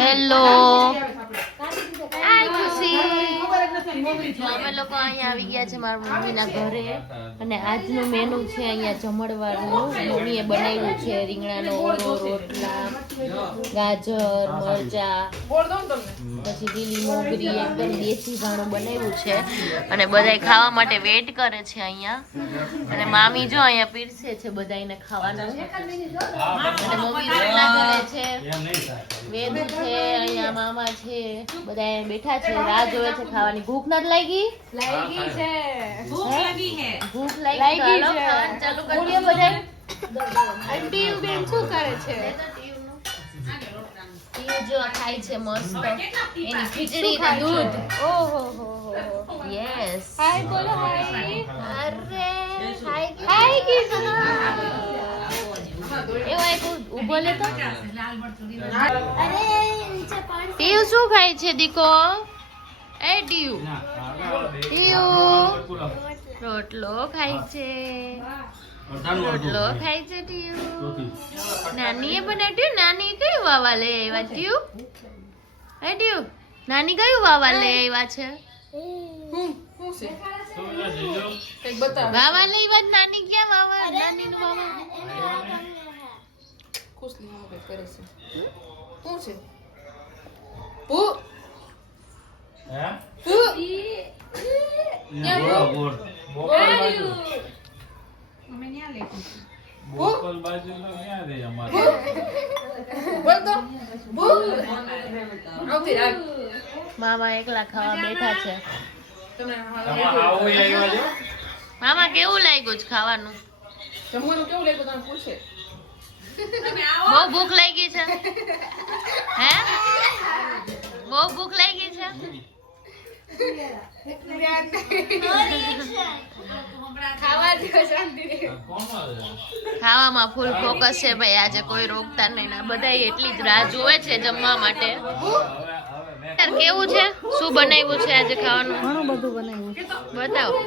Hello hi ખુશી અમે લોકો અહીંયા આવી ગયા છે મારા મમ્મીના ઘરે અને આજનું મેનુ છે અહીંયા જમણવારનું મમ્મીએ બનાવ્યું છે રીંગણાનો ઓળો રોટલા ગાજર મરચા પછી લીલી મોગરી એકદમ દેશી ભાણું બનાવ્યું છે અને બધાય ખાવા માટે વેઇટ કરે છે અહીંયા અને મામી જો અહીંયા પીરસે છે બધાયને ખાવાનું અને મમ્મી રોટલા કરે છે વેદુ છે અહીંયા મામા છે બધા બેઠા છે રાહ જોવે છે ખાવાની ભૂખ નથી લાગી ભૂખ લાગી છે ચાલુ કરીએ બધા આંટી બેન શું કરે છે જો ખાય છે મસ્ત એની ખીચડી ને દૂધ ઓહો હો યસ હાય બોલો હાય અરે હાય કીધું એવો એક ઉભો લે તો અરે નીચે પાણી ટીયુ શું ખાય છે દીકો એ ટીયુ રોટલો ખાય છે રોટલો ખાય છે ટીયુ નાનીએ બનાવ્યું નાની કયું વાવા લઈ આવ્યા ટીયુ હે ટીયુ નાની કયું વાવા લઈ આવ્યા છે વાવા લઈ આવ્યા નાની ક્યાં વાવા નાની નું વાવા ખુશલી માં કરે છે શું છે પુ હે પુ બોલ અમે ન્યા લે બોલ બાજુ નો ક્યાં દે અમાર બોલ તો બોલ આવતી રાખ મામા એકલા ખાવા બેઠા છે તમે આવો આવ્યા છો મામા કેવું લાગ્યું છે ખાવાનું જમવાનું કેવું લાગ્યું તમે પૂછે બહુ ભૂખ લાગી છે હે બહુ ભૂખ લાગી છે ખાવામાં ફૂલ ફોકસ છે ભાઈ આજે કોઈ રોકતા નહીં ના બધા એટલી જ રાહ જોવે છે જમવા માટે કેવું છે શું બનાવ્યું છે આજે ખાવાનું ઘણું બધું બનાવ્યું બતાવો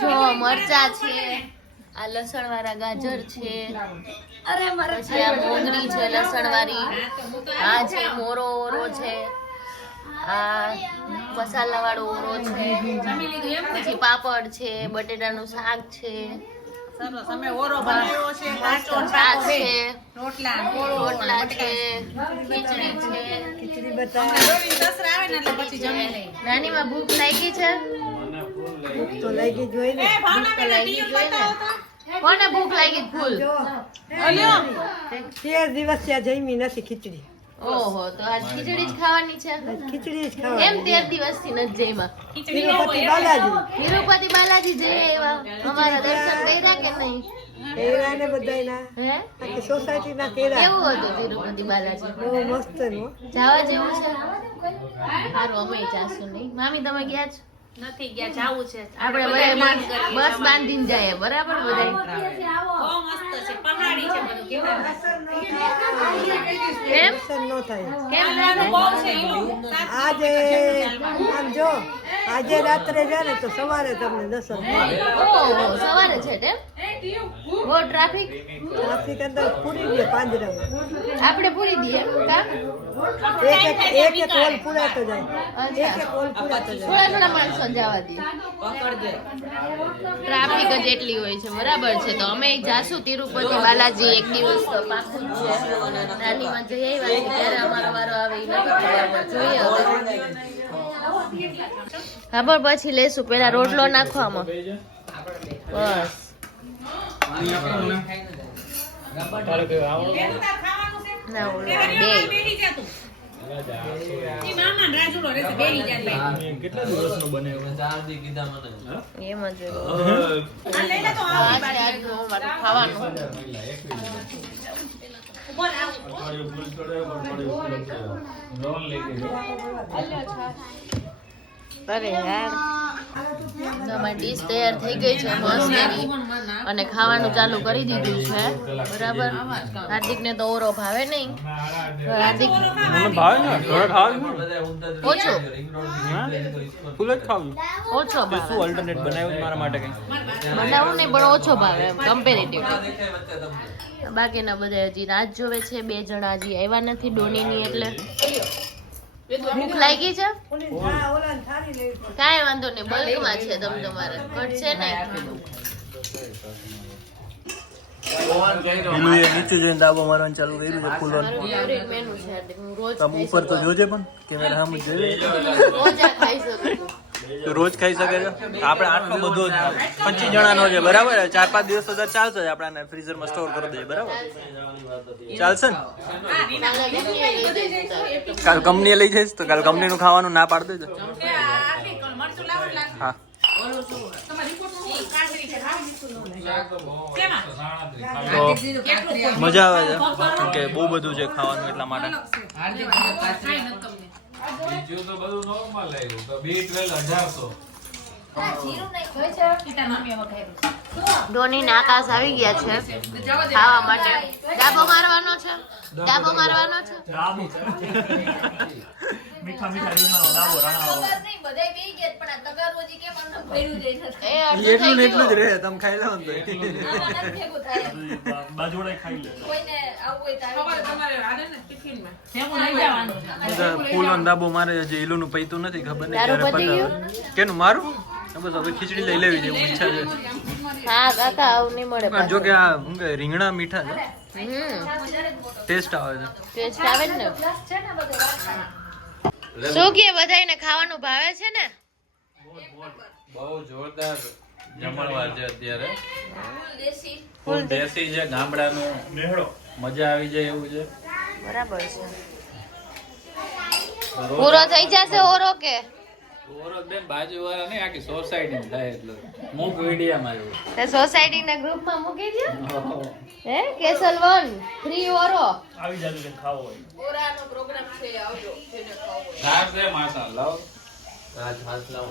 જો મરચા છે આ લસણ વાળા ગાજર છે પછી આ મોગરી છે લસણ વાળી આ છે મોરો ઓરો છે આ મસાલા વાળો ઓરો છે પછી પાપડ છે બટેટાનું શાક છે રોટલા છે ખીચડી છે નાની માં ભૂખ લાગી છે તો લાગી જોઈ ને કોને ભૂખ લાગી ફૂલ 13 દિવસ ત્યાં જમી નથી ખીચડી ઓહો તો આજ ખીચડી જ ખાવાની છે ખીચડી જ ખાવાની એમ 13 દિવસ થી નથી જઈમાં તિરુપતિ બાલાજી જઈ આવ્યા અમારા દર્શન કર્યા કે નહીં કેરા ને બધાયના હે આખી સોસાયટી ના કેરા કેવું હતું તિરુપતિ બાલાજી બહુ મસ્ત નો જવા જેવું છે સારું અમે જાશું નહીં મામી તમે ગયા છો નથી ગયા જાવું છે આપણે બધા બસ બાંધીને જાય બરાબર બધા બહુ મસ્ત છે પહાડી છે બધું કેવું કેમ નો થાય કેમ બહુ છે આજે આમ જો આજે રાત્રે જાય ને તો સવારે તમને દર્શન ઓહો સવારે છે તેમ બહુ ટ્રાફિક અંદર પૂરી દે પાંજરામાં આપણે પૂરી દઈએ કા એક હોલ પૂરાતો જાય એક હોલ પૂરાતો જાય થોડા માણસો જવા દે ટ્રાફિક જ એટલી હોય છે બરાબર છે તો અમે જાશું તિરુપતિ બાલાજી એક દિવસ તો પાકું જ છે નાનીમાં જઈ આવ્યા છે ત્યારે અમારો વારો આવે એ નથી ખબર જોઈએ હવે ખબર પછી લેશું પેલા રોટલો નાખવામાં બસ ના ઓલો બે એમ જ ખાવાનું અરે યાર અમારી ડીશ તૈયાર થઈ ગઈ છે મસ્ત એની અને ખાવાનું ચાલુ કરી દીધું છે બરાબર. હાર્દિકને તો ઓરો ભાવે નહીં તો હાર્દિક મને ભાવે ને ઘરે ખાવ ઓછો ફૂલ જ ખાવું ઓછો શું ભાવે ઓલ્ટરનેટ બનાવ્યું મારા માટે કઈ બનાવું નહીં પણ ઓછો ભાવે એમ કમ્પેરેટિવ. બાકીના બધા હજી રાત જોવે છે. 2 જણા હજી આવ્યા નથી ડોનીની એટલે ભૂખ લાગી છે. કાંઈ વાંધો નહીં બલ્કમાં છે તમ તમારે ઘટશે નહીં. પેલું એ નીચે જઈને દાબો મારવાનું ચાલુ કર્યું છે ફૂલો મારું ફેવરિટ મેનુ છે હાર્દિક. હું રોજ તમે ઉપર તો જોજે પણ કેમેરા સામે જોજે રોજ આ ખાઈ શકું છું. તો રોજ ખાઈ શકે છે. આપણે આટલો બધો 25 જણાનો છે બરાબર. 4-5 દિવસ તો ચાલશે જ. આપણે ફ્રીઝરમાં સ્ટોર કરી દઈએ બરાબર. ચાલશે ને? કાલ કંપનીએ લઈ જઈશ તો કાલ કંપનીનું ખાવાનું ના પાડી દેજો. હા તો મજા આવે છે કેમ કે બહુ બધું છે ખાવાનું એટલા માટે. બીજું તો બધું નોર્મલ આવ્યું તો B12 1800 ડોની ને આકાશ આવી ગયા છે ખાવા માટે. ડાબો મારવાનો છે ડાબો મારવાનો છે. મીઠા મીઠા રીંગણાનો દાબો રાણાવાળો. એ એટલું ને એટલું જ રહે. તમે ખાઈ લો ને બાજુડા ખાઈ લે. ફૂલો દાબો મારે જે ઈલુનું પૈતું નથી ખબર નહીં તારું ક્યારે પતી ગયું? પતાવે. કેનું મારું? બસ હવે ખીચડી લઈ લેવી જેવું ઈચ્છા છે. હા કાકા આવું નહીં મળે પણ જો કે આ શું કે રીંગણા મીઠા છે. ટેસ્ટ આવે છે. ટેસ્ટ આવે જ ને. શું કે બધાયને ખાવાનું ભાવે છે ને? બહુ જોરદાર જમણવાર છે અત્યારે. ફૂલ દેશી છે ગામડાનું. મજા આવી જાય એવું છે. બરાબર છે. પૂરો થઈ જશે ઓરો કે ઓરો બેન બાજુવાળા નહીં આખી સોસાયટી થાય એટલે મૂક વિડીયામાં આવ્યું. તે સોસાયટી ના ગ્રુપ માં મૂકી દો. હે કેસલ 1 3 ઓરો આવી જાતું કે ખાવો હોય. ઓરાનો પ્રોગ્રામ છે આવજો જેને ખાવો હોય. સાહેબ છે માતા લાવ રાજ હાથ લાવ.